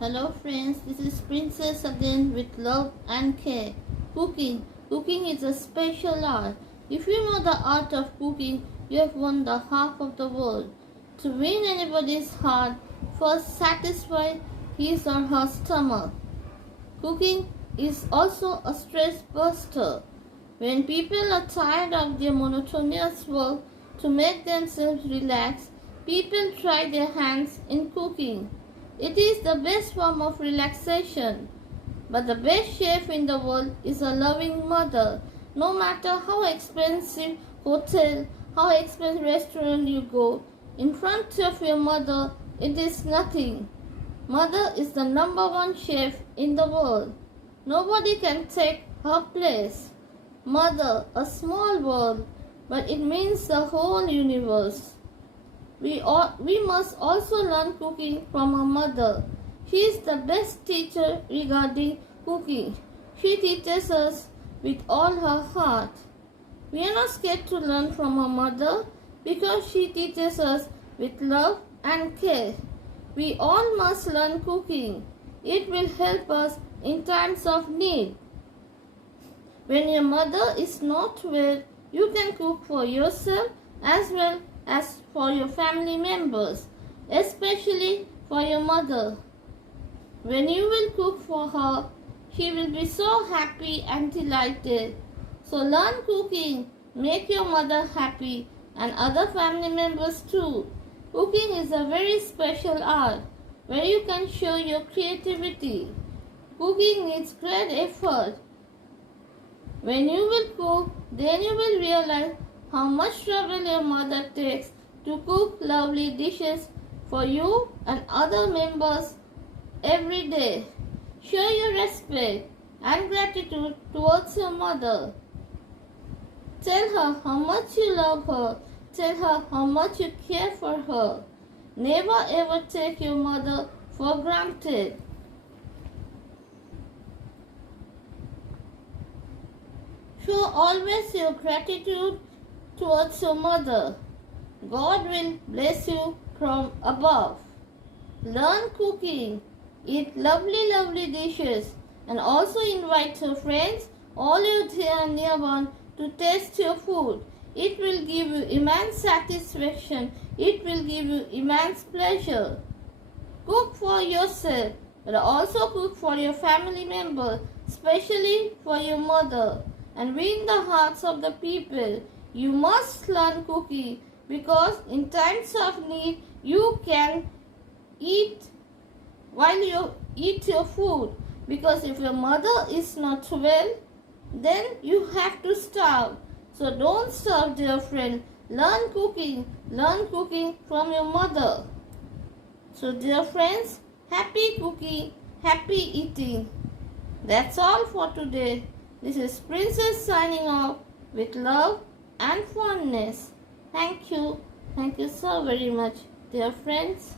Hello friends, this is Princess again with love and care. Cooking. Cooking is a special art. If you know the art of cooking, you have won the half of the world. To win anybody's heart, first satisfy his or her stomach. Cooking is also a stress buster. When people are tired of their monotonous work, to make themselves relax, people try their hands in cooking. It is the best form of relaxation. But the best chef in the world is a loving mother. No matter how expensive hotel, how expensive restaurant you go, in front of your mother, it is nothing. Mother is the number one chef in the world. Nobody can take her place. Mother, a small world, but it means the whole universe. We must also learn cooking from our mother. She is the best teacher regarding cooking. She teaches us with all her heart. We are not scared to learn from our mother because she teaches us with love and care. We all must learn cooking. It will help us in times of need. When your mother is not well, you can cook for yourself as well as for your family members, especially for your mother. When you will cook for her, she will be so happy and delighted. So learn cooking, make your mother happy and other family members too. Cooking is a very special art where you can show your creativity. Cooking needs great effort. When you will cook, then you will realize how much trouble your mother takes to cook lovely dishes for you and other members every day. Show your respect and gratitude towards your mother. Tell her how much you love her. Tell her how much you care for her. Never ever take your mother for granted. Show always your gratitude towards your mother. God will bless you from above. Learn cooking. Eat lovely dishes and also invite your friends, all your dear and near one, to taste your food. It will give you immense satisfaction. It will give you immense pleasure. Cook for yourself, but also cook for your family members, especially for your mother, and win the hearts of the people. You must learn cooking because in times of need you can eat while you eat your food. Because if your mother is not well, then you have to starve. So don't starve, dear friend. Learn cooking from your mother. So dear friends, happy cooking, happy eating. That's all for today. This is Princess signing off with love and fondness. Thank you. Thank you so very much, dear friends.